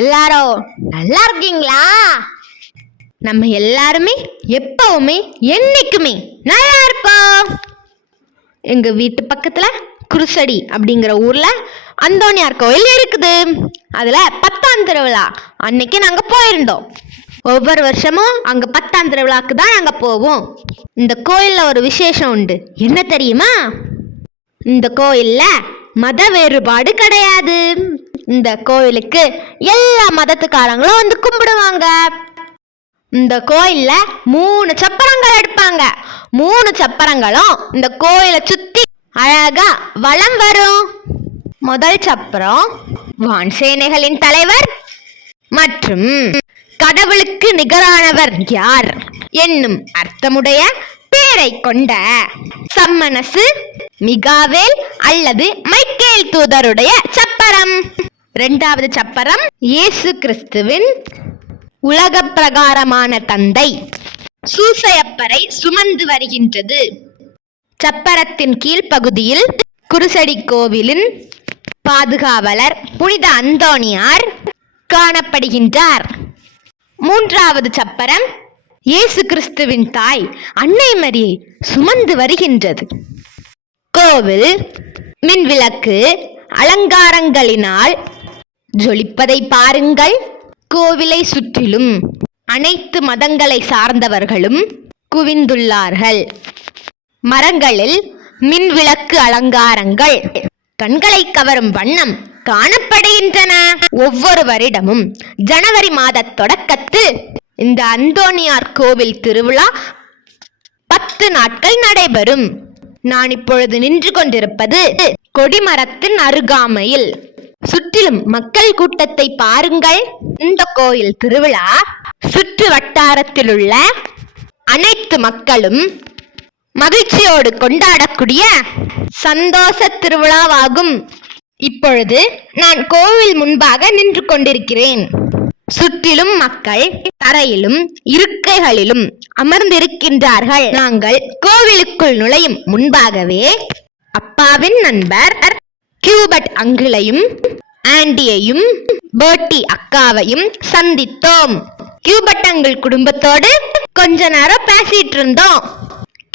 எல்லாரும் நல்லா இருக்கீங்களா? நம்ம எல்லாருமே எப்பவுமே என்னைக்குமே நல்லா இருப்போம். எங்க வீட்டு பக்கத்துல குருசடி அப்படிங்கிற ஊர்ல அந்தோணியார் கோயில் இருக்குது. அதுல 10ஆம் திருவிழா அன்னைக்கு நாங்க போயிருந்தோம். ஒவ்வொரு வருஷமும் அங்க 10ஆம் திருவிழாக்கு தான் நாங்க போவோம். இந்த கோயில்ல ஒரு விசேஷம் உண்டு. என்ன தெரியுமா? இந்த கோயில்ல மத வேறுபாடு கிடையாது. இந்த கோயிலுக்கு எல்லா மதத்துக்காரங்களும் வந்து கும்பிடுவாங்க. இந்த கோயில்ல 3 சப்பரங்கள் எடுப்பாங்க. 3 சப்பரங்களும் இந்த கோயிலை சுத்தி அழகா வலம் வரும். முதல் சப்பரம் வான் சேனைகளின் தலைவர் மற்றும் கடவுளுக்கு நிகரானவர் யார் என்னும் அர்த்தமுடைய பேரை கொண்ட சம்மனசு மிகாவேல் அல்லது மைக்கேல் தூதருடைய சப்பரம். 2வது சப்பரம் இயேசு கிறிஸ்துவின் உலக பிரகாரமான தந்தை சூசையப்பரை சுமந்து வருகின்றது. சப்பரத்தின் கீழ்ப்பகுதியில் குருசடி கோவிலின் பாதுகாவலர் புனித அந்தோணியார் காணப்படுகின்றார். 3வது சப்பரம் இயேசு கிறிஸ்துவின் தாய் அன்னை மரியை சுமந்து வருகின்றது. கோவில் மின்விளக்கு அலங்காரங்களினால் ஜொலிப்பதை பாருங்கள். கோவிலை சுற்றிலும் அனைத்து மதங்களை சார்ந்தவர்களும் குவிந்துள்ளார்கள். மரங்களில் மின்விளக்கு அலங்காரங்கள் கண்களை கவரும் வண்ணம் காணப்படுகின்றன. ஒவ்வொரு வருடமும் ஜனவரி மாத தொடக்கத்தில் இந்த அந்தோணியார் கோவில் திருவிழா 10 நாட்கள் நடைபெறும். நான் இப்பொழுது நின்று கொண்டிருப்பது கொடிமரத்தின் அருகாமையில். சுற்றிலும் மக்கள் கூட்டத்தை பாருங்கள். இந்த கோயில் திருவிழா சுற்று வட்டாரத்தில் உள்ள அனைத்து மக்களும் மகிழ்ச்சியோடு கொண்டாடக்கூடிய சந்தோஷ திருவிழாவாகும். இப்பொழுது நான் கோவில் முன்பாக நின்று கொண்டிருக்கிறேன். சுற்றிலும் மக்கள் தரையிலும் இருக்கைகளிலும் அமர்ந்திருக்கின்றார்கள். நாங்கள் கோவிலுக்குள் நுழையும் முன்பாகவே அப்பாவின் நண்பர் கியூபட் அங்கிளையும் ஆண்டியையும் பேர்ட்டி அக்காவையும் சந்தித்தோம். கியூபட் அங்கிள் குடும்பத்தோடு கொஞ்ச நேரம் பேசிட்டு இருந்தோம்.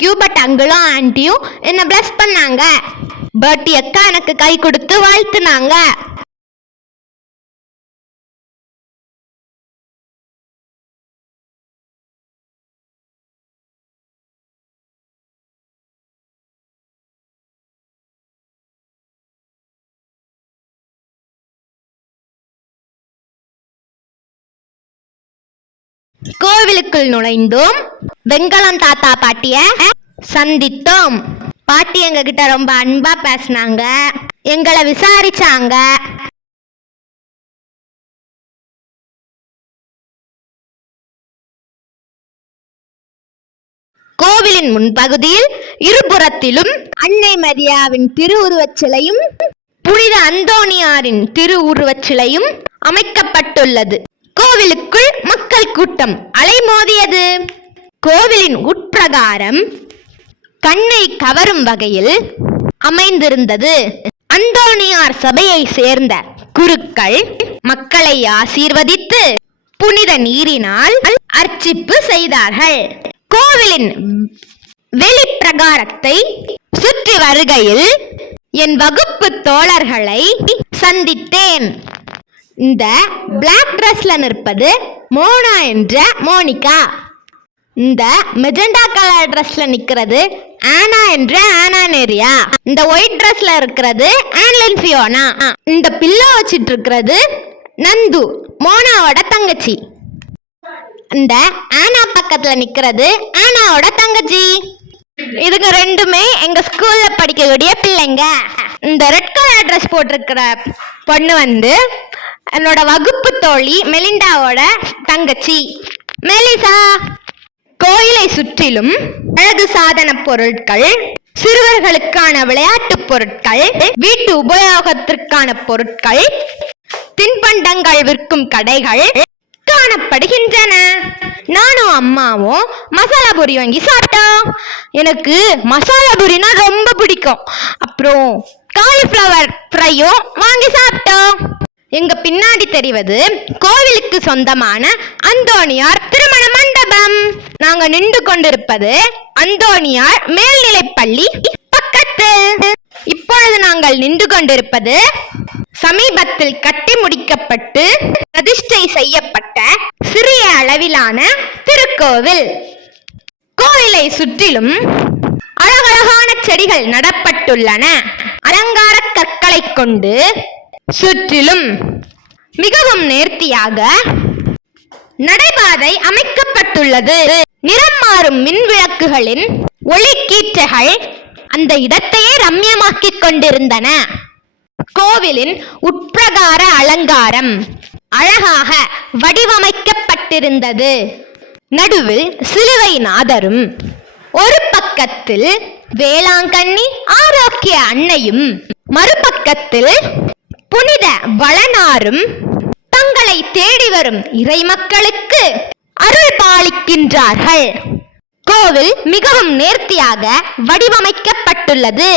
கியூபட் அங்கிளும் ஆண்டியும் என்ன பிளஸ் பண்ணாங்க. பேர்ட்டி அக்கா எனக்கு கை கொடுத்து வாழ்த்துனாங்க. கோவிலுக்குள் நுழைந்தோம். வெங்கலம் தாத்தா பாட்டிய சந்தித்தோம். பாட்டி எங்க கிட்ட ரொம்ப அன்பா பேசினாங்க. எங்களை விசாரிச்சாங்க. கோவிலின் முன்பகுதியில் இருபுறத்திலும் அன்னை மரியாவின் திருவுருவச் சிலையும் புனித அந்தோணியாரின் திருவுருவச் சிலையும் அமைக்கப்பட்டுள்ளது. கோவிலுக்குள் மக்கள் கூட்டம் அலைமோதியது. கோவிலின் உட்பிரகாரம் கண்ணை கவரும் வகையில் அமைந்திருந்தது. அந்தோணியார் சபையை சேர்ந்த குருக்கள் மக்களை ஆசீர்வதித்து புனித நீரினால் அர்ச்சிப்பு செய்தார்கள். கோவிலின் வெளிப்பிரகாரத்தை சுற்றி வருகையில் என் வகுப்பு தோழர்களை சந்தித்தேன். இந்த பிளாக் ட்ரெஸ்ல நிற்பது மோனா என்ற மோனிகா. இந்த மெஜெண்டா கலர் ட்ரெஸ்ல நிக்கிறது ஆனா என்ற ஆனானேரியா. இந்த ஒயிட் ட்ரெஸ்ல இருக்கிறது ஆன்லின் ஃபியோனா. இந்த பில்லோ வச்சிட்டு இருக்கிறது நந்து, மோனாவோட தங்கச்சி. இந்த ஆனா பக்கத்துல நிக்கிறது ஆனாவோட தங்கச்சி. இதுக்கு ரெண்டுமே எங்க ஸ்கூல்ல படிக்கக்கூடிய பிள்ளைங்க. இந்த ரெட் கலர் ட்ரெஸ் போட்டிருக்கிற பொண்ணு வந்து என்னோட வகுப்பு தோழி மெலிண்டாவோட தங்கச்சி மெலிசா. கோயிலை சுற்றிலும் அழகு சாதன பொருட்கள், சிறுவர்களுக்கான விளையாட்டு பொருட்கள், வீட்டு உபயோகத்திற்கான பொருட்கள், தின்பண்டங்கள் விற்கும் கடைகள் காணப்படுகின்றன. நானும் அம்மாவும் மசாலா பூரி வாங்கி சாப்பிட்டோம். எனக்கு மசாலா பூரினா ரொம்ப பிடிக்கும். அப்புறம் காலிஃப்ளவர் ஃப்ரையும் வாங்கி சாப்பிட்டோம். எங்க பின்னாடி தெரிவது கோவிலுக்கு சொந்தமான அந்தோணியார் திருமண மண்டபம். நாங்க நின்று கொண்டிருப்பது அந்தோணியார் மேல்நிலைப்பள்ளி பக்கத்தில். இப்பொழுது நாங்கள் நின்று கொண்டிருப்பது சமீபத்தில் கட்டி முடிக்கப்பட்டு பிரதிஷ்டை செய்யப்பட்ட சிறிய அளவிலான திருக்கோவில். கோவிலை சுற்றிலும் அழகழகான செடிகள் நடப்பட்டுள்ளன. அலங்கார கற்களை கொண்டு சுற்றிலும் மிகவும் நேர்த்தியாக நடைபாதை அமைக்கப்பட்டுள்ளது. நிறம் மாறும் மின் விளக்குகளின் ஒளிக்கீற்றுகள் அந்த இடத்தையே ரம்யமாக்கிக் கொண்டிருந்தன. கோவிலின் உட்பிரகார அலங்காரம் அழகாக வடிவமைக்கப்பட்டிருந்தது. நடுவில் சிலுவை நாதரும், ஒரு பக்கத்தில் வேளாங்கண்ணி ஆரோக்கிய அன்னையும், மறுபக்கத்தில் புனித வளனாரும் தங்களை தேடி வரும் இறை மக்களுக்கு அருள் பாலிக்கின்றார்கள். கோவில் மிகவும் நேர்த்தியாக வடிவமைக்கப்பட்டுள்ளது.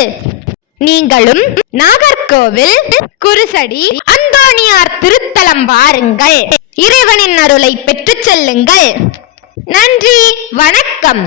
நீங்களும் நாகர்கோவில் குருசடி அந்தோணியார் திருத்தலம் வாருங்கள். இறைவனின் அருளை பெற்றுச் செல்லுங்கள். நன்றி, வணக்கம்.